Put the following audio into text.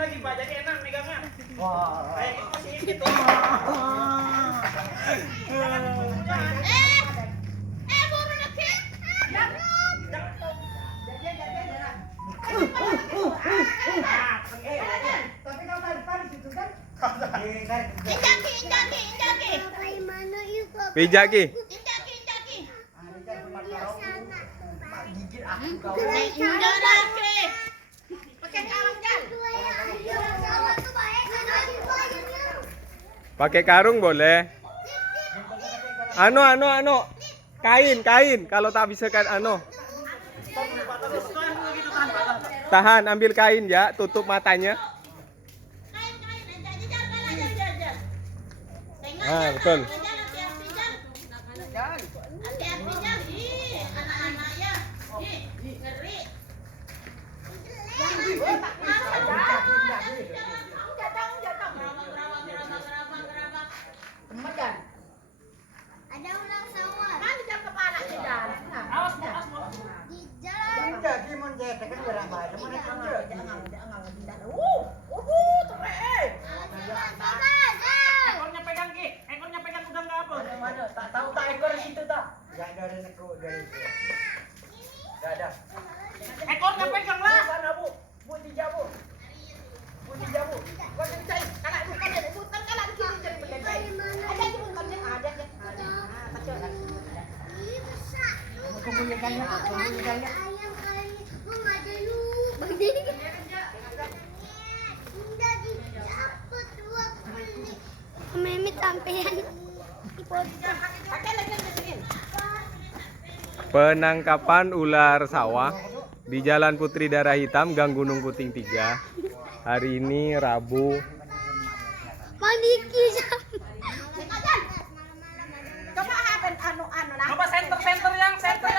lagi Pak, jadi enak megangnya. Wah. Kayak masih gitu. Buru lagi. Tapi kalau tarik situ kan? Pijaki. Gigit aku kau. Pakai karung boleh. Anu. Kain. Kalau tak bisa kan Tahan, ambil kain ya, tutup matanya. Ah, betul. Ada ulang sawah. Kan di kepala di jalan. Awas, awas. Di jalan. Jadi mon jete kan berapa? Mana kerja? Ekornya pegang Ki, ekornya pegang udah nggak apa? Mana? Tak tahu tak ekor situ tak? Ya dari ekor dari. Dah dah. Ekornya pegang lah. Mana Bu? Bu dijabu. Bu dijabu. Kau cari anak bukan ada bukan kalau di sini jadi penjajah. Ada di bukan ada. Ini besar. Kumpulkannya, kumpulkannya. Ayam kali ada lu. Begini. Udah dicabut 2 menit. Mimi sampean. Pakai lagi mesin. Penangkapan ular sawah di Jalan Putri Darah Hitam, Gang Gunung Puting 3. Hari ini Rabu. Maniki. Coba center yang center.